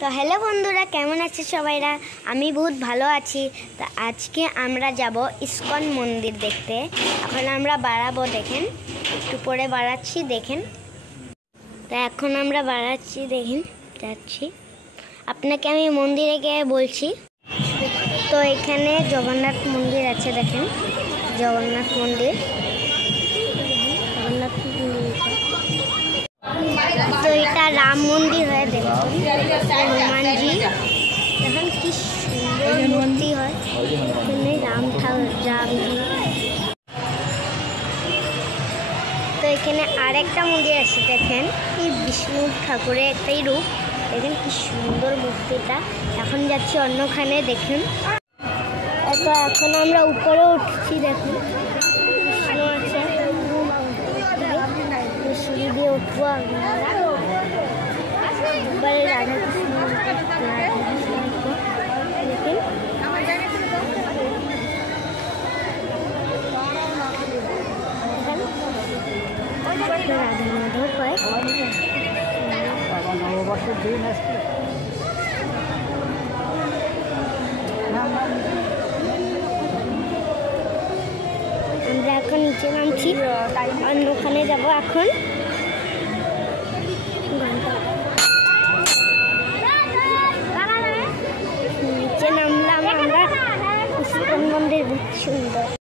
তো হ্যালো বন্ধুরা, কেমন আছে সবাইরা? আমি বহুত ভালো আছি। তো আজকে আমরা যাব ইসকন মন্দির দেখতে। এখন আমরা বাড়াবো, দেখেন একটু পরে বাড়াচ্ছি, দেখেন। তো এখন আমরা বাড়াচ্ছি, দেখেন যাচ্ছি। আপনাকে আমি মন্দিরে গিয়ে বলছি। তো এখানে জগন্নাথ মন্দির আছে, দেখেন জগন্নাথ মন্দির। তো এটা রাম মন্দির হয়, দেখুন হনুমানজি, দেখুন কি সুন্দর মূর্তি হয় এখানে রামজি। তো এখানে আরেকটা মন্দির আছে, দেখেন এই বিষ্ণু ঠাকুরের একটাই রূপ, দেখেন কি সুন্দর মূর্তিটা। এখন যাচ্ছি অন্যখানে, দেখুন। তো এখন আমরা উপরে উঠছি, দেখুন বিষ্ণু আছে, সিঁড়ি দিয়ে উঠবো আমরা। এবারে রাধাকৃষ্ণ দেখুন। রাধা মাধব হয়। আমরা এখন নিচে নামছি, অন্যখানে যাব এখন। নিচে নামলাম আমরা। ইসকন মন্দির বহুত সুন্দর।